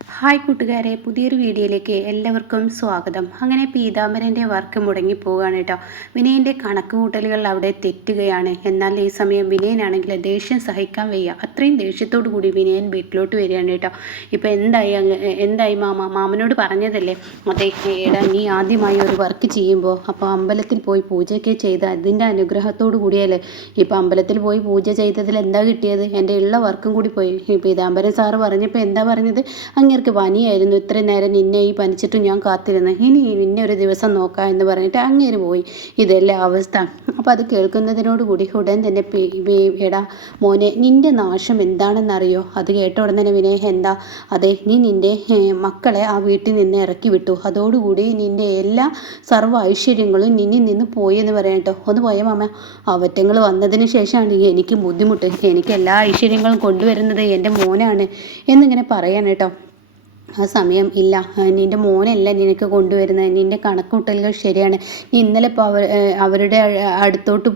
Hi കൂട്ടുകാരെ, പുതിയൊരു വീഡിയോയിലേക്ക് എല്ലാവർക്കും സ്വാഗതം. അങ്ങനെ പീതാംബരൻ്റെ വർക്ക് മുടങ്ങിപ്പോവുകയാണ് കേട്ടോ. വിനയൻ്റെ കണക്ക് കൂട്ടലുകൾ അവിടെ തെറ്റുകയാണ്. എന്നാൽ ഈ സമയം വിനയനാണെങ്കിൽ ദേഷ്യം സഹിക്കാൻ വയ്യ. അത്രയും ദേഷ്യത്തോടു കൂടി വിനയൻ വീട്ടിലോട്ട് വരികയാണ് കേട്ടോ. ഇപ്പം എന്തായി മാമനോട് പറഞ്ഞതല്ലേ, അതെ എടാ, നീ ആദ്യമായി ഒരു വർക്ക് ചെയ്യുമ്പോൾ അപ്പോൾ അമ്പലത്തിൽ പോയി പൂജയൊക്കെ ചെയ്ത് അതിൻ്റെ അനുഗ്രഹത്തോടു കൂടിയല്ലേ ഇപ്പം അമ്പലത്തിൽ പോയി പൂജ ചെയ്തതിൽ എന്താ കിട്ടിയത്? എൻ്റെ ഉള്ള വർക്കും കൂടി പോയി. പീതാംബരൻ സാറ് പറഞ്ഞപ്പോൾ എന്താ പറഞ്ഞത്? അങ്ങേർക്ക് പനിയായിരുന്നു, ഇത്രയും നേരം നിന്നെ ഈ പനിച്ചിട്ട് ഞാൻ കാത്തിരുന്നു, ഇനി നിന്നെ ഒരു ദിവസം നോക്കാം എന്ന് പറഞ്ഞിട്ട് അങ്ങേര് പോയി. ഇതല്ലേ അവസ്ഥ. അപ്പോൾ അത് കേൾക്കുന്നതിനോട് കൂടി ഉടൻ തന്നെ എടാ മോനെ, നിന്റെ നാശം എന്താണെന്നറിയോ? അത് കേട്ട ഉടൻ തന്നെ വിനയ എന്താ? അതെ, നീ നിന്റെ മക്കളെ ആ വീട്ടിൽ നിന്ന് ഇറക്കി വിട്ടു. അതോടുകൂടി നിന്റെ എല്ലാ സർവ്വ ഐശ്വര്യങ്ങളും നിന്നിൽ നിന്ന് പോയി എന്ന് പറയാം കേട്ടോ. ഒന്ന് പോയ മാമ, അവറ്റങ്ങൾ വന്നതിന് ശേഷമാണ് എനിക്ക് ബുദ്ധിമുട്ട്. എനിക്ക് എല്ലാ ഐശ്വര്യങ്ങളും കൊണ്ടുവരുന്നത് എൻ്റെ മോനാണ് എന്നിങ്ങനെ പറയാൻ കേട്ടോ. ആ സമയം ഇല്ല, നിൻ്റെ മോനല്ല നിനക്ക് കൊണ്ടുവരുന്നത്, നിൻ്റെ കണക്കൂട്ടലുകൾ ശരിയാണ്. നീ ഇന്നലെ ഇപ്പോൾ അവരുടെ അടുത്തോട്ട്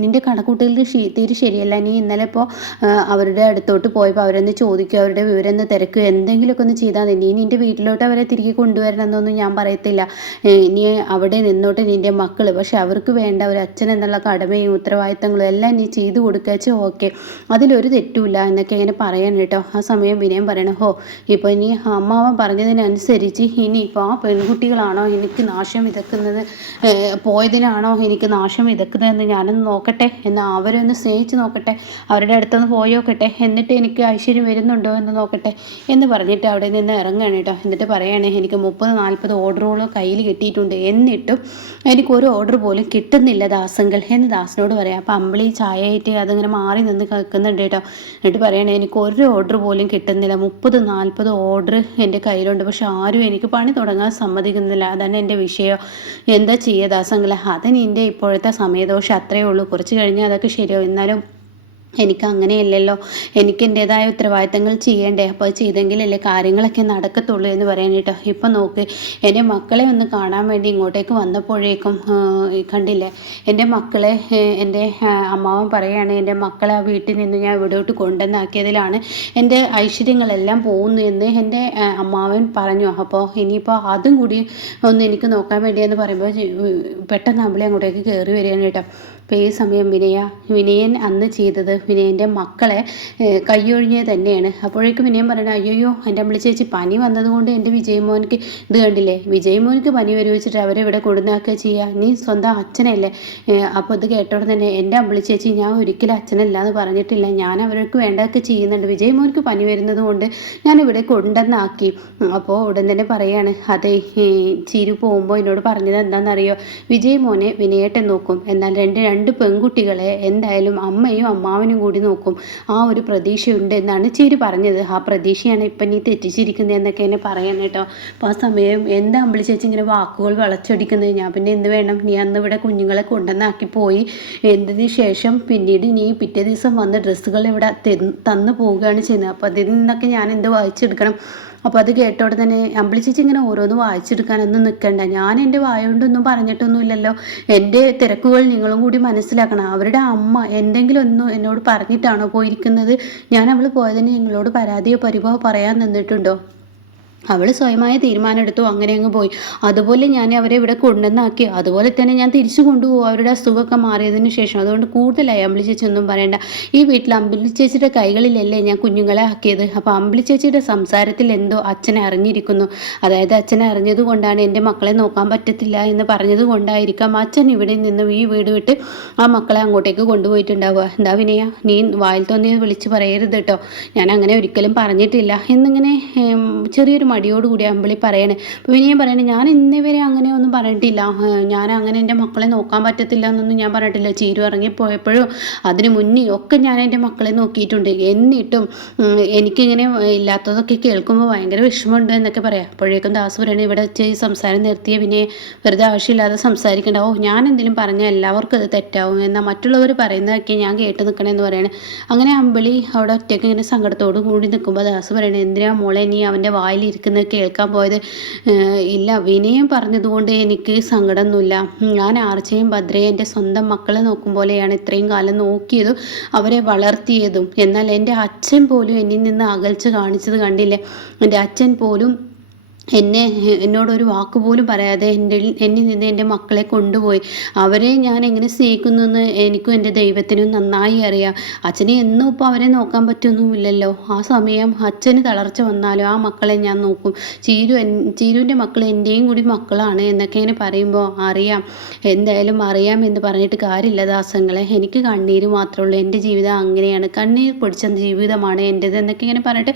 നിൻ്റെ കണക്കൂട്ടലുകൾ തീരെ ശരിയല്ല. നീ ഇന്നലെ ഇപ്പോൾ അവരുടെ അടുത്തോട്ട് പോയപ്പോൾ അവരൊന്ന് ചോദിക്കുക, അവരുടെ വിവരം ഒന്ന് തിരക്കുക, എന്തെങ്കിലുമൊക്കെ ഒന്ന് ചെയ്താൽ മതി. നീ നിൻ്റെ വീട്ടിലോട്ട് അവരെ തിരികെ കൊണ്ടുവരണമെന്നൊന്നും ഞാൻ പറയത്തില്ല. നീ അവിടെ നിന്നോട്ട് നിൻ്റെ മക്കൾ. പക്ഷെ അവർക്ക് വേണ്ട ഒരു അച്ഛൻ എന്നുള്ള കടമയും ഉത്തരവാദിത്തങ്ങളും എല്ലാം നീ ചെയ്തു കൊടുക്കുക. ഓക്കെ, അതിലൊരു തെറ്റുമില്ല എന്നൊക്കെ ഇങ്ങനെ പറയാൻ കേട്ടോ. ആ സമയം വിനയം പറയണം, ഹോ ഇപ്പോൾ ഇനി അമ്മാവൻ പറഞ്ഞതിനനുസരിച്ച് ഇനിയിപ്പോൾ ആ പെൺകുട്ടികളാണോ എനിക്ക് നാശം വിതക്കുന്നത്, പോയതിനാണോ എനിക്ക് നാശം വിതക്കുന്നതെന്ന് ഞാനൊന്ന് നോക്കട്ടെ, എന്നാൽ അവരൊന്ന് സ്നേഹിച്ച് നോക്കട്ടെ, അവരുടെ അടുത്തൊന്ന് പോയോക്കട്ടെ, എന്നിട്ട് എനിക്ക് ഐശ്വര്യം വരുന്നുണ്ടോ എന്ന് നോക്കട്ടെ എന്ന് പറഞ്ഞിട്ട് അവിടെ നിന്ന് ഇറങ്ങുകയാണ് കേട്ടോ. എന്നിട്ട് പറയുകയാണ്, എനിക്ക് 30-40 ഓർഡറുകൾ കയ്യിൽ കിട്ടിയിട്ടുണ്ട്, എന്നിട്ടും എനിക്കൊരു ഓർഡർ പോലും കിട്ടുന്നില്ല ദാസങ്ങൾ എന്ന് ദാസനോട് പറയാം. അപ്പോൾ അമ്പിളി ചായയായിട്ട് അതിങ്ങനെ മാറി നിന്ന് കേൾക്കുന്നുണ്ട് കേട്ടോ. എന്നിട്ട് പറയണേ, എനിക്ക് ഒരു ഓർഡർ പോലും കിട്ടുന്നില്ല, 30-40 ഓർഡർ എൻ്റെ കയ്യിലുണ്ട്, പക്ഷെ ആരും എനിക്ക് പണി തുടങ്ങാൻ സമ്മതിക്കുന്നില്ല. അതാണ് എൻ്റെ വിഷയം. എന്താ ചെയ്യുക ദാസങ്ങളെ? അത് നിൻ്റെ ഇപ്പോഴത്തെ സമയദോഷം അത്രയേ ഉള്ളൂ. കുറച്ച് കഴിഞ്ഞാൽ അതൊക്കെ ശരിയാവും. എന്നാലും എനിക്ക് അങ്ങനെയല്ലല്ലോ, എനിക്ക് എൻ്റേതായ ഉത്തരവാദിത്തങ്ങൾ ചെയ്യേണ്ടേ. അപ്പോൾ അത് ചെയ്തെങ്കിലല്ലേ കാര്യങ്ങളൊക്കെ നടക്കത്തുള്ളൂ എന്ന് പറയാനായിട്ടോ. ഇപ്പം നോക്ക്, എൻ്റെ മക്കളെ ഒന്ന് കാണാൻ വേണ്ടി ഇങ്ങോട്ടേക്ക് വന്നപ്പോഴേക്കും കണ്ടില്ലേ, എൻ്റെ മക്കളെ എൻ്റെ അമ്മാവൻ പറയുകയാണ്, എൻ്റെ മക്കളെ ആ വീട്ടിൽ നിന്ന് ഞാൻ ഇവിടോട്ട് കൊണ്ടുവന്നാക്കിയതിലാണ് എൻ്റെ ഐശ്വര്യങ്ങളെല്ലാം പോകുന്നു എന്ന് എൻ്റെ അമ്മാവൻ പറഞ്ഞു. അപ്പോൾ ഇനിയിപ്പോൾ അതും കൂടി ഒന്ന് എനിക്ക് നോക്കാൻ വേണ്ടിയെന്ന് പറയുമ്പോൾ പെട്ടെന്ന് അമ്പിളി അങ്ങോട്ടേക്ക് കയറി വരികയാണ് കേട്ടോ. അപ്പോൾ ഈ സമയം വിനയൻ അന്ന് ചെയ്തത് വിനയൻ്റെ മക്കളെ കൈയൊഴിഞ്ഞത് തന്നെയാണ്. അപ്പോഴേക്കും വിനയൻ പറയണ, അയ്യോ എൻ്റെ അമ്പിളി ചേച്ചി പനി വന്നതുകൊണ്ട് എൻ്റെ വിജയമോനിക്ക് ഇത് കണ്ടില്ലേ, വിജയമോനിക്ക് പനി വരും വെച്ചിട്ട് അവരെ ഇവിടെ കൊടുന്നാക്കുക ചെയ്യുക, നീ സ്വന്തം അച്ഛനല്ലേ? അപ്പോൾ ഇത് കേട്ടോടെ തന്നെ, എൻ്റെ അമ്പിളി ചേച്ചി ഞാൻ ഒരിക്കലും അച്ഛനല്ല എന്ന് പറഞ്ഞിട്ടില്ല, ഞാൻ അവർക്ക് വേണ്ടതൊക്കെ ചെയ്യുന്നുണ്ട്, വിജയമോനിക്ക് പനി വരുന്നത് കൊണ്ട് ഞാനിവിടെ കൊണ്ടുവന്നാക്കി. അപ്പോൾ ഉടൻ തന്നെ പറയാണ്, അതെ ചിരു പോകുമ്പോൾ എന്നോട് പറഞ്ഞത് എന്താണെന്നറിയോ, വിജയമോനെ വിനയേട്ടൻ നോക്കും, എന്നാൽ രണ്ട് പെൺകുട്ടികളെ എന്തായാലും അമ്മയും അമ്മാവനും കൂടി നോക്കും, ആ ഒരു പ്രതീക്ഷയുണ്ട് എന്നാണ് ചിരു പറഞ്ഞത്. ആ പ്രതീക്ഷയാണ് ഇപ്പം നീ തെറ്റിച്ചിരിക്കുന്നത് എന്നൊക്കെ എന്നെ പറയാൻ കേട്ടോ. അപ്പോൾ ആ സമയം എന്താ അമ്പിളി ചേച്ചി ഇങ്ങനെ വാക്കുകൾ വളച്ചൊടിക്കുന്നത്? ഞാൻ പിന്നെ എന്ത് വേണം, നീ അന്ന് ഇവിടെ കുഞ്ഞുങ്ങളെ കൊണ്ടുവന്നാക്കി പോയി, എന്നതിന് ശേഷം പിന്നീട് നീ പിറ്റേ ദിവസം വന്ന് ഡ്രസ്സുകൾ ഇവിടെ തന്നു പോവുകയാണ് ചെയ്യുന്നത്. അപ്പോൾ അതിൽ നിന്നൊക്കെ ഞാൻ എന്ത് വായിച്ചെടുക്കണം? അപ്പോൾ അത് കേട്ടോടെ തന്നെ അമ്പിളി ചേച്ചി ഇങ്ങനെ ഓരോന്ന് വായിച്ചെടുക്കാനൊന്നും നിൽക്കണ്ട, ഞാൻ എൻ്റെ വായ കൊണ്ടൊന്നും പറഞ്ഞിട്ടൊന്നുമില്ലല്ലോ, എൻ്റെ തിരക്കുകൾ നിങ്ങളും കൂടി മനസ്സിലാക്കണം. അവരുടെ അമ്മ എന്തെങ്കിലും ഒന്നും എന്നോട് പറഞ്ഞിട്ടാണോ പോയിരിക്കുന്നത്? ഞാൻ അവൾ പോയതിന് നിങ്ങളോട് പരാതിയോ പരിഭവോ പറയാൻ നിന്നിട്ടുണ്ടോ? അവൾ സ്വയമായ തീരുമാനം എടുത്തു, അങ്ങനെ അങ്ങ് പോയി. അതുപോലെ ഞാൻ അവരെ ഇവിടെ കൊണ്ടുവന്നാക്കി, അതുപോലെ തന്നെ ഞാൻ തിരിച്ചു കൊണ്ടുപോകും അവരുടെ അസുഖമൊക്കെ മാറിയതിന് ശേഷം. അതുകൊണ്ട് കൂടുതലായി അമ്പിളി ചേച്ചി ഒന്നും പറയണ്ട. ഈ വീട്ടിൽ അമ്പിളി ചേച്ചിയുടെ കൈകളിലല്ലേ ഞാൻ കുഞ്ഞുങ്ങളെ ആക്കിയത്. അപ്പോൾ അമ്പിളി ചേച്ചിയുടെ സംസാരത്തിൽ എന്തോ അച്ഛനെ അറിഞ്ഞിരിക്കുന്നു. അതായത് അച്ഛനെ അറിഞ്ഞത് കൊണ്ടാണ് എൻ്റെ മക്കളെ നോക്കാൻ പറ്റത്തില്ല എന്ന് പറഞ്ഞത് കൊണ്ടായിരിക്കാം അച്ഛൻ ഇവിടെ നിന്നും ഈ വീട് വിട്ട് ആ മക്കളെ അങ്ങോട്ടേക്ക് കൊണ്ടുപോയിട്ടുണ്ടാവുക. എന്താ വിനയ, നീ വായിൽ തോന്നി വിളിച്ച് പറയരുത് കേട്ടോ, ഞാൻ അങ്ങനെ ഒരിക്കലും പറഞ്ഞിട്ടില്ല എന്നിങ്ങനെ ചെറിയൊരു മടിയോടുകൂടി അമ്പിളി പറയണേ. അപ്പോൾ വിനയം പറയണേ, ഞാൻ ഇന്നേവരെ അങ്ങനെ ഒന്നും പറഞ്ഞിട്ടില്ല, ഞാൻ അങ്ങനെ എൻ്റെ മക്കളെ നോക്കാൻ പറ്റത്തില്ല എന്നൊന്നും ഞാൻ പറഞ്ഞിട്ടില്ല. ചീരു ഇറങ്ങിപ്പോയപ്പോഴും അതിന് മുന്നേ ഒക്കെ ഞാൻ എൻ്റെ മക്കളെ നോക്കിയിട്ടുണ്ട്, എന്നിട്ടും എനിക്കിങ്ങനെ ഇല്ലാത്തതൊക്കെ കേൾക്കുമ്പോൾ ഭയങ്കര വിഷമമുണ്ട് എന്നൊക്കെ പറയാം. അപ്പോഴേക്കും ദാസ് പറയണേ, ഇവിടെ സംസാരം നിർത്തിയ പിന്നെ വെറുതെ ആവശ്യമില്ലാതെ സംസാരിക്കണ്ട, ഓ ഞാൻ എന്തെങ്കിലും പറഞ്ഞാൽ എല്ലാവർക്കും അത് തെറ്റാവും, എന്നാൽ മറ്റുള്ളവർ പറയുന്നതൊക്കെ ഞാൻ കേട്ട് നിൽക്കണമെന്ന് പറയണേ. അങ്ങനെ അമ്പിളി അവിടെ ഒറ്റയ്ക്ക് ഇങ്ങനെ സങ്കടത്തോട് കൂടി നിൽക്കുമ്പോൾ ദാസ് പറയണേ, എന്തിനാ മോളെ നീ അവൻ്റെ വായിൽ ഇരിക്കുന്നത് കേൾക്കാൻ പോയത്. ഇല്ല, വിനയം പറഞ്ഞതുകൊണ്ട് എനിക്ക് സങ്കടമൊന്നുമില്ല. ഞാൻ ആർച്ചയും ഭദ്രയും എൻ്റെ സ്വന്തം മക്കളെ നോക്കും പോലെയാണ് ഇത്രയും കാലം നോക്കിയതും അവരെ വളർത്തിയതും. എന്നാൽ എൻ്റെ അച്ഛൻ പോലും എന്നിൽ നിന്ന് അകൽച്ച കാണിച്ചത് കണ്ടില്ലേ? എൻ്റെ അച്ഛൻ പോലും എന്നോടൊരു വാക്ക് പോലും പറയാതെ എന്നിൽ നിന്ന് എൻ്റെ മക്കളെ കൊണ്ടുപോയി. അവരെ ഞാൻ എങ്ങനെ സ്നേഹിക്കുന്നു എന്ന് എനിക്കും എൻ്റെ ദൈവത്തിനും നന്നായി അറിയാം. അച്ഛനെ എന്നും ഇപ്പോൾ അവരെ നോക്കാൻ പറ്റൊന്നുമില്ലല്ലോ. ആ സമയം അച്ഛന് തളർച്ച വന്നാലും ആ മക്കളെ ഞാൻ നോക്കും. ചീരുവിൻ്റെ മക്കൾ എൻ്റെയും കൂടി മക്കളാണ് എന്നൊക്കെ ഇങ്ങനെ പറയുമ്പോൾ അറിയാം, എന്തായാലും അറിയാം എന്ന് പറഞ്ഞിട്ട് കാര്യമില്ല ദാസങ്ങളെ. എനിക്ക് കണ്ണീര് മാത്രമേ ഉള്ളൂ. എൻ്റെ ജീവിതം അങ്ങനെയാണ്, കണ്ണീർ പൊടിച്ച ജീവിതമാണ് എൻ്റെത് എന്നൊക്കെ ഇങ്ങനെ പറഞ്ഞിട്ട്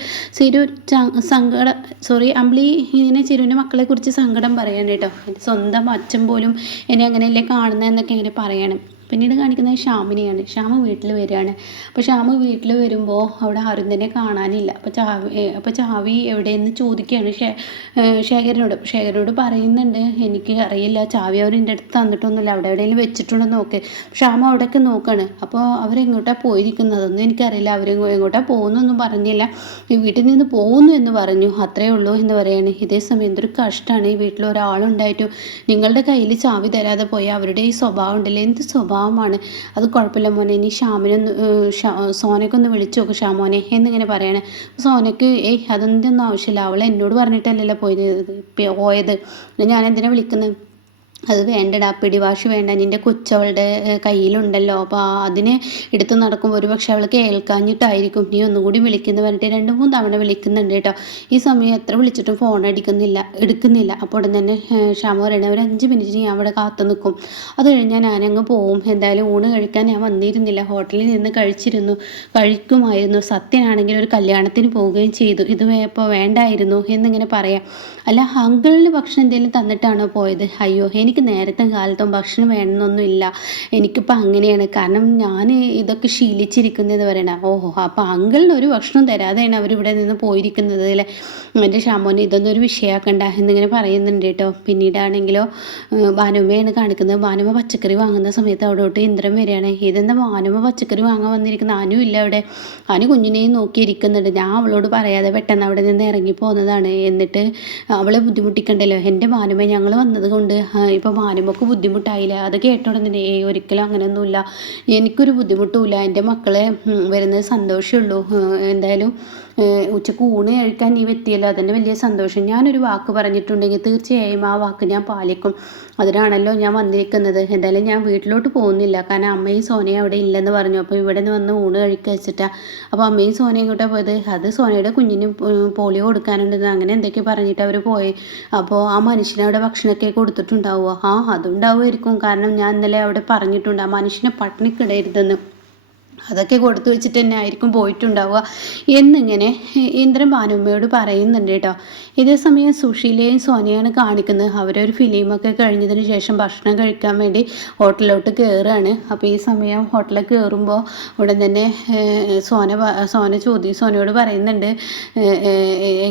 അമ്പിളി ഇങ്ങനെ ചിരുവിൻ്റെ മക്കളെ കുറിച്ച് സങ്കടം പറയാണ് കേട്ടോ. എൻ്റെ സ്വന്തം അച്ഛൻ പോലും എന്നെ അങ്ങനെയല്ലേ കാണുന്നതെന്നൊക്കെ ഇങ്ങനെ പറയണം. പിന്നീട് കാണിക്കുന്നത് ശ്യാമിനെയാണ്. ശ്യാമ് വീട്ടിൽ വരികയാണ്. അപ്പോൾ ശ്യാമ് വീട്ടിൽ വരുമ്പോൾ അവിടെ അരുന്ദനെ കാണാനില്ല. അപ്പോൾ ചാവി എവിടെയെന്ന് ചോദിക്കുകയാണ് ശേഖരനോട് പറയുന്നുണ്ട്, എനിക്ക് അറിയില്ല, ചാവി അവർ എൻ്റെ അടുത്ത് തന്നിട്ടൊന്നുമില്ല, അവിടെ എവിടെയെങ്കിലും വെച്ചിട്ടുണ്ടെന്ന് നോക്ക്. ശ്യാമ അവിടെയൊക്കെ നോക്കുകയാണ്. അപ്പോൾ അവരെങ്ങോട്ടാണ് പോയിരിക്കുന്നതൊന്നും എനിക്കറിയില്ല, എങ്ങോട്ടാണ് പോകുന്നൊന്നും പറഞ്ഞില്ല. ഈ വീട്ടിൽ നിന്ന് പോകുന്നു എന്ന് പറഞ്ഞു, അത്രയേ ഉള്ളൂ എന്ന് പറയാണ്. ഇതേ സമയം എന്തൊരു കഷ്ടമാണ്, ഈ വീട്ടിൽ ഒരാളുണ്ടായിട്ടും നിങ്ങളുടെ കയ്യിൽ ചാവി തരാതെ പോയാൽ അവരുടെ ഈ സ്വഭാവം ഉണ്ടല്ലോ, എന്ത് സ്വഭാവമാണ്. അത് കുഴപ്പമില്ല മോനെ, ഇനി സോനക്കൊന്ന് വിളിച്ചു നോക്ക് ഷാമോനെ എന്നിങ്ങനെ പറയാണ്. സോനക്ക് അതൊന്നും ആവശ്യമില്ല, അവൾ എന്നോട് പറഞ്ഞിട്ടല്ലല്ലോ പോയത്, ഞാൻ എന്തിനാ വിളിക്കുന്നത്? അത് വേണ്ടടാ, പിടിവാശി വേണ്ട, നിൻ്റെ കൊച്ചവളുടെ കയ്യിലുണ്ടല്ലോ, അപ്പോൾ അതിനെ എടുത്ത് നടക്കുമ്പോൾ ഒരു പക്ഷെ അവൾ കേൾക്കാഞ്ഞിട്ടായിരിക്കും നീ ഒന്നുകൂടി വിളിക്കുന്നു പറഞ്ഞിട്ട് 2-3 തവണ വിളിക്കുന്നുണ്ട് കേട്ടോ. ഈ സമയം എത്ര വിളിച്ചിട്ടും ഫോൺ എടുക്കുന്നില്ല. അപ്പോൾ ഉടൻ തന്നെ ക്ഷമ പറയണ ഒരു 5 മിനിറ്റ് ഞാൻ അവിടെ കാത്തു നിൽക്കും, അത് കഴിഞ്ഞാൽ ഞാനങ്ങ് പോവും. എന്തായാലും ഊണ് കഴിക്കാൻ ഞാൻ വന്നിരുന്നില്ല, ഹോട്ടലിൽ നിന്ന് കഴിക്കുമായിരുന്നു. സത്യനാണെങ്കിൽ ഒരു കല്യാണത്തിന് പോവുകയും ചെയ്തു, ഇത് ഇപ്പോൾ വേണ്ടായിരുന്നു എന്നിങ്ങനെ പറയാം. അല്ല, അങ്കിളിന് ഭക്ഷണം എന്തെങ്കിലും തന്നിട്ടാണോ പോയത്? അയ്യോ, എനിക്ക് നേരത്തെ കാലത്തും ഭക്ഷണം വേണമെന്നൊന്നുമില്ല, എനിക്കിപ്പോൾ അങ്ങനെയാണ്, കാരണം ഞാൻ ഇതൊക്കെ ശീലിച്ചിരിക്കുന്നത് പറയണ. ഓഹോ, അപ്പോൾ അങ്കിളിന് ഒരു ഭക്ഷണം തരാതെയാണ് അവരിവിടെ നിന്ന് പോയിരിക്കുന്നത് അല്ലേ? എൻ്റെ ഷാമോന് ഇതൊന്നും ഒരു വിഷയമാക്കണ്ട എന്നിങ്ങനെ പറയുന്നുണ്ട് കേട്ടോ. പിന്നീടാണെങ്കിലോ ഭാനുമ്മയാണ് കാണിക്കുന്നത്. ഭാനുമ്മ പച്ചക്കറി വാങ്ങുന്ന സമയത്ത് അവിടോട്ട് ഇന്ദ്രൻ വരികയാണ്. ഇതെന്താ ഭാനുമ്മ പച്ചക്കറി വാങ്ങാൻ വന്നിരിക്കുന്ന? അനു ഇല്ല അവിടെ, അനു കുഞ്ഞിനെയും നോക്കിയിരിക്കുന്നുണ്ട്. ഞാൻ അവളോട് പറയാതെ പെട്ടെന്ന് അവിടെ നിന്ന് ഇറങ്ങി പോകുന്നതാണ്, എന്നിട്ട് അവളെ ബുദ്ധിമുട്ടിക്കണ്ടല്ലോ. എൻ്റെ ഭാനുമ്മ ഞങ്ങൾ വന്നത് കൊണ്ട് ഇപ്പോൾ ഭാനുമ്മക്ക് ബുദ്ധിമുട്ടായില്ല. അത് കേട്ടോടുന്നില്ലേ? ഒരിക്കലും അങ്ങനെയൊന്നുമില്ല, എനിക്കൊരു ബുദ്ധിമുട്ടുമില്ല, എൻ്റെ മക്കളെ വരുന്നത് സന്തോഷമുള്ളൂ. എന്തായാലും ഉച്ചക്ക് ഊണ് കഴിക്കാൻ നീ എത്തിയല്ലോ, അതന്നെ വലിയ സന്തോഷം. ഞാനൊരു വാക്ക് പറഞ്ഞിട്ടുണ്ടെങ്കിൽ തീർച്ചയായും ആ വാക്ക് ഞാൻ പാലിക്കും, അതിനാണല്ലോ ഞാൻ വന്നിരിക്കുന്നത്. എന്തായാലും ഞാൻ വീട്ടിലോട്ട് പോകുന്നില്ല, കാരണം അമ്മയും സോനയും അവിടെ ഇല്ലെന്ന് പറഞ്ഞു. അപ്പോൾ ഇവിടെ നിന്ന് വന്ന് ഊണ് കഴിക്കുക വെച്ചിട്ടാണ്. അപ്പോൾ അമ്മയും സോനയും കൂടെ പോയത്, അത് സോനയുടെ കുഞ്ഞിന് പോളിയോ കൊടുക്കാനുണ്ടെന്ന് അങ്ങനെ എന്തൊക്കെ പറഞ്ഞിട്ട് അവർ പോയി. അപ്പോൾ ആ മനുഷ്യനെ അവിടെ ഭക്ഷണമൊക്കെ കൊടുത്തിട്ടുണ്ടാവുക? അതുണ്ടാവുമായിരിക്കും, കാരണം ഞാൻ ഇന്നലെ അവിടെ പറഞ്ഞിട്ടുണ്ട് ആ മനുഷ്യനെ പട്ടിണിക്കിടരുതെന്ന്. അതൊക്കെ കൊടുത്തു വെച്ചിട്ട് തന്നെ ആയിരിക്കും പോയിട്ടുണ്ടാവുക എന്നിങ്ങനെ ഇന്ദ്രൻ ഭാനുമ്മയോട് പറയുന്നുണ്ട് കേട്ടോ. ഇതേ സമയം സുശീലയും സോനയാണ് കാണിക്കുന്നത്. അവരൊരു ഫിലിമൊക്കെ കഴിഞ്ഞതിന് ശേഷം ഭക്ഷണം കഴിക്കാൻ വേണ്ടി ഹോട്ടലിലോട്ട് കയറുകയാണ്. അപ്പോൾ ഈ സമയം ഹോട്ടലിൽ കയറുമ്പോൾ ഉടൻ തന്നെ സോനയോട് പറയുന്നുണ്ട്,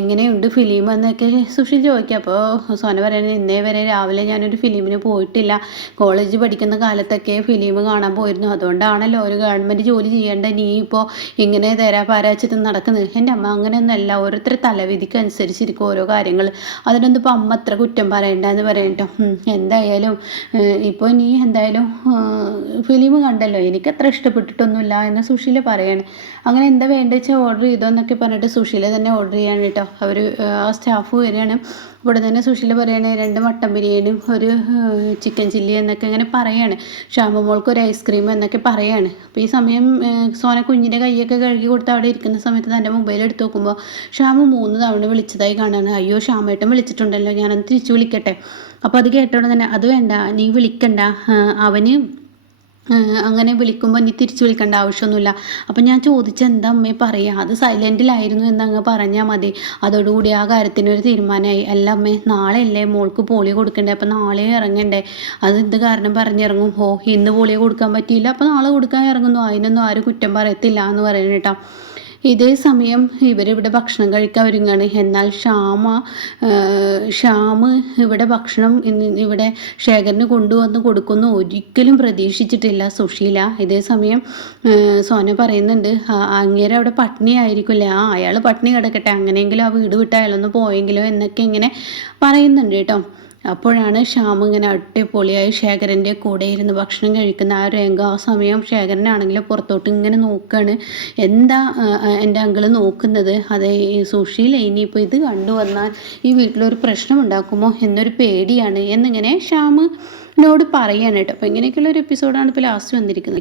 എങ്ങനെയുണ്ട് ഫിലിം എന്നൊക്കെ സുശീൽ ചോദിക്കുക. അപ്പോൾ സോന പറയുന്നത്, ഇന്നേ വരെ രാവിലെ ഞാനൊരു ഫിലിമിന് പോയിട്ടില്ല, കോളേജ് പഠിക്കുന്ന കാലത്തൊക്കെ ഫിലിം കാണാൻ പോയിരുന്നു, അതുകൊണ്ടാണല്ലോ ഒരു ഗവൺമെൻറ് ജോലി ചെയ്യേണ്ട നീ ഇപ്പോൾ ഇങ്ങനെ പാരാച്ചിട്ട് നടക്കുന്നത്. എൻ്റെ അമ്മ അങ്ങനെയൊന്നുമല്ല, ഓരോരുത്തർ തലവിധിക്ക് അനുസരിച്ചിരിക്കും ഓരോ കാര്യങ്ങൾ, അതിനൊന്നും ഇപ്പോൾ അമ്മ അത്ര കുറ്റം പറയണ്ടെന്ന് പറയട്ടോ. എന്തായാലും ഇപ്പോൾ നീ എന്തായാലും ഫിലിം കണ്ടല്ലോ, എനിക്കത്ര ഇഷ്ടപ്പെട്ടിട്ടൊന്നുമില്ല എന്ന് സുശീല പറയാണ്. അങ്ങനെ എന്താ വേണ്ടത് വെച്ചാൽ ഓർഡർ ചെയ്തോ എന്നൊക്കെ പറഞ്ഞിട്ട് സുശീല തന്നെ ഓർഡർ ചെയ്യാണ് കേട്ടോ. അവർ ആ സ്റ്റാഫ് വരികയാണ്. ഇവിടെ തന്നെ സുശീല പറയാണ്, 2 മട്ടൻ ബിരിയാണിയും ഒരു ചിക്കൻ ചില്ലി എന്നൊക്കെ ഇങ്ങനെ പറയാണ്. ഷാമമോൾക്ക് ഒരു ഐസ്ക്രീം എന്നൊക്കെ പറയാണ്. അപ്പോൾ ഈ സമയം സോന കുഞ്ഞിൻ്റെ കൈയൊക്കെ കഴുകി കൊടുത്ത് അവിടെ ഇരിക്കുന്ന സമയത്ത് തൻ്റെ മൊബൈൽ എടുത്ത് നോക്കുമ്പോൾ ഷാമ 3 തവണ വിളിച്ചതായി കാണാണ്. അയ്യോ, ഷാമേട്ടൻ വിളിച്ചിട്ടുണ്ടല്ലോ, ഞാനൊന്ന് തിരിച്ചു വിളിക്കട്ടെ. അപ്പോൾ അത് കേട്ടോടെ തന്നെ, അത് വേണ്ട, നീ വിളിക്കണ്ട, അവന് അങ്ങനെ വിളിക്കുമ്പോൾ നീ തിരിച്ചു വിളിക്കേണ്ട ആവശ്യമൊന്നുമില്ല. അപ്പം ഞാൻ എന്താ അമ്മയെ പറയുക, അത് സൈലൻറ്റിലായിരുന്നു എന്നങ്ങ് പറഞ്ഞാൽ മതി. അതോടുകൂടി ആ കാര്യത്തിനൊരു തീരുമാനമായി. അല്ല അമ്മേ, നാളെ അല്ലേ മോൾക്ക് പോളിയോ കൊടുക്കണ്ടേ, അപ്പം നാളെ ഇറങ്ങണ്ടേ, അത് എന്ത് കാരണം പറഞ്ഞിറങ്ങും? ഇന്ന് പോളിയോ കൊടുക്കാൻ പറ്റിയില്ല, അപ്പോൾ നാളെ കൊടുക്കാൻ ഇറങ്ങുന്നു, അതിനൊന്നും ആരും കുറ്റം പറയത്തില്ല എന്ന് പറയുന്നത് കേട്ടോ. ഇതേ സമയം ഇവരിവിടെ ഭക്ഷണം കഴിക്കാൻ ഒരുങ്ങാണ്. എന്നാൽ ഷ്യാമ് ഇവിടെ ഭക്ഷണം ഇവിടെ ശേഖരന് കൊണ്ടുവന്ന് കൊടുക്കുന്നു ഒരിക്കലും പ്രതീക്ഷിച്ചിട്ടില്ല സുശീല. ഇതേ സമയം സോന പറയുന്നുണ്ട്, അങ്ങേരെ അവിടെ പട്ടിണി ആയിരിക്കില്ല, അയാൾ പട്ടിണി കിടക്കട്ടെ, അങ്ങനെയെങ്കിലും ആ വീട് വിട്ട് അയാളൊന്ന് പോയെങ്കിലോ എന്നൊക്കെ ഇങ്ങനെ പറയുന്നുണ്ട് കേട്ടോ. അപ്പോഴാണ് ശ്യാം ഇങ്ങനെ അടിപൊളിയായി ശേഖരൻ്റെ കൂടെ ഇരുന്ന് ഭക്ഷണം കഴിക്കുന്ന ആ രംഗം. ആ സമയം ശേഖരനാണെങ്കിൽ പുറത്തോട്ട് ഇങ്ങനെ നോക്കുകയാണ്. എന്താ എൻ്റെ അങ്കിള് നോക്കുന്നത്? അതെ സുശീല ഇനിയിപ്പോൾ ഇത് കണ്ടുവന്നാൽ ഈ വീട്ടിലൊരു പ്രശ്നം ഉണ്ടാക്കുമോ എന്നൊരു പേടിയാണ് എന്നിങ്ങനെ ശ്യാമിനോട് പറയാണ് കേട്ടോ. അപ്പോൾ ഇങ്ങനെയൊക്കെയുള്ള ഒരു എപ്പിസോഡാണ് ഇപ്പോൾ ലാസ്റ്റ് വന്നിരിക്കുന്നത്.